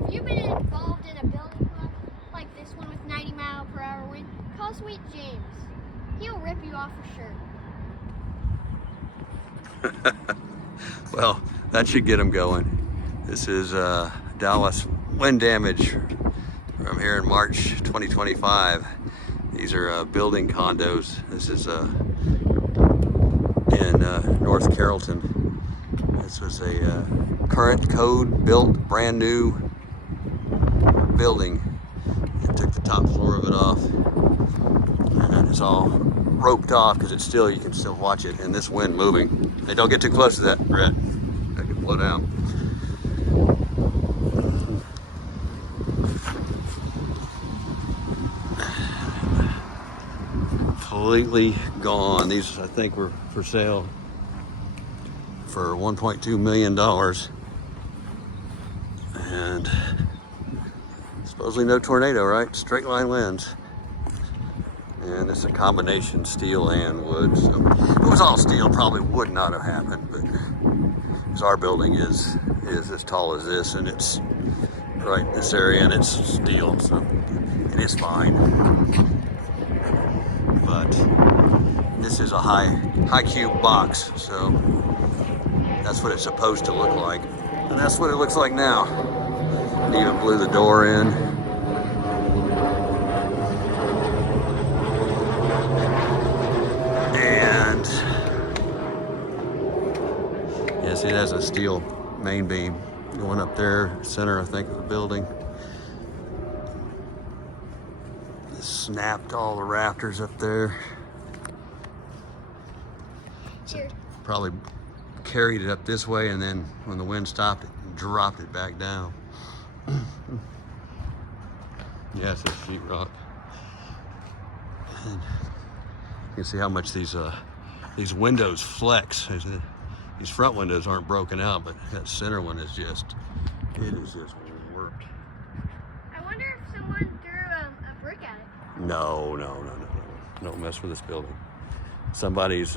if you've been involved in a building like this one with 90-mile-per-hour wind, call Sweet James. He'll rip you off for sure. Well, that should get them going. This is Dallas wind damage from here in March 2025. These are building condos. This is in North Carrollton. This was a current code built brand new building. It took the top floor of it off, and it's all roped off because it's still, you can still watch it in this wind moving. Hey, don't get too close to that, Brett. That could blow down. Completely gone. These, I think, were for sale for $1.2 million. And supposedly no tornado, right? Straight line winds. And it's a combination steel and wood. So if it was all steel, probably would not have happened. But because our building is as tall as this, and it's right in this area, and it's steel, so it is fine. But this is a high cube box, so that's what it's supposed to look like, and that's what it looks like now. It even blew the door in. And yes, it has a steel main beam going up there, center, I think, of the building. It snapped all the rafters up there. So it probably carried it up this way, and then when the wind stopped, it dropped it back down. Yes, it's sheetrock. And you can see how much these windows flex. These front windows aren't broken out, but that center one is just, it is just warped. I wonder if someone threw a brick at it. No. Don't mess with this building. Somebody's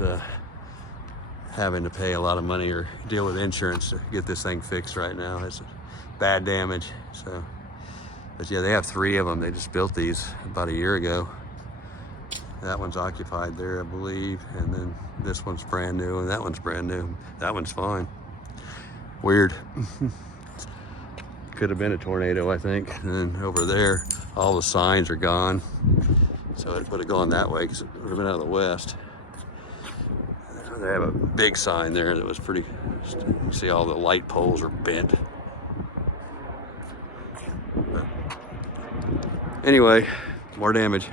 having to pay a lot of money or deal with insurance to get this thing fixed right now. It's bad damage. So, but yeah, they have 3 of them. They just built these about a year ago. That one's occupied there, I believe, and then this one's brand new, and that one's brand new. That one's fine. Weird. Could have been a tornado, I think. And then over there, all the signs are gone. So it would have gone that way because it would have been out of the west. They have a big sign there that was pretty, you see all the light poles are bent. But anyway, more damage.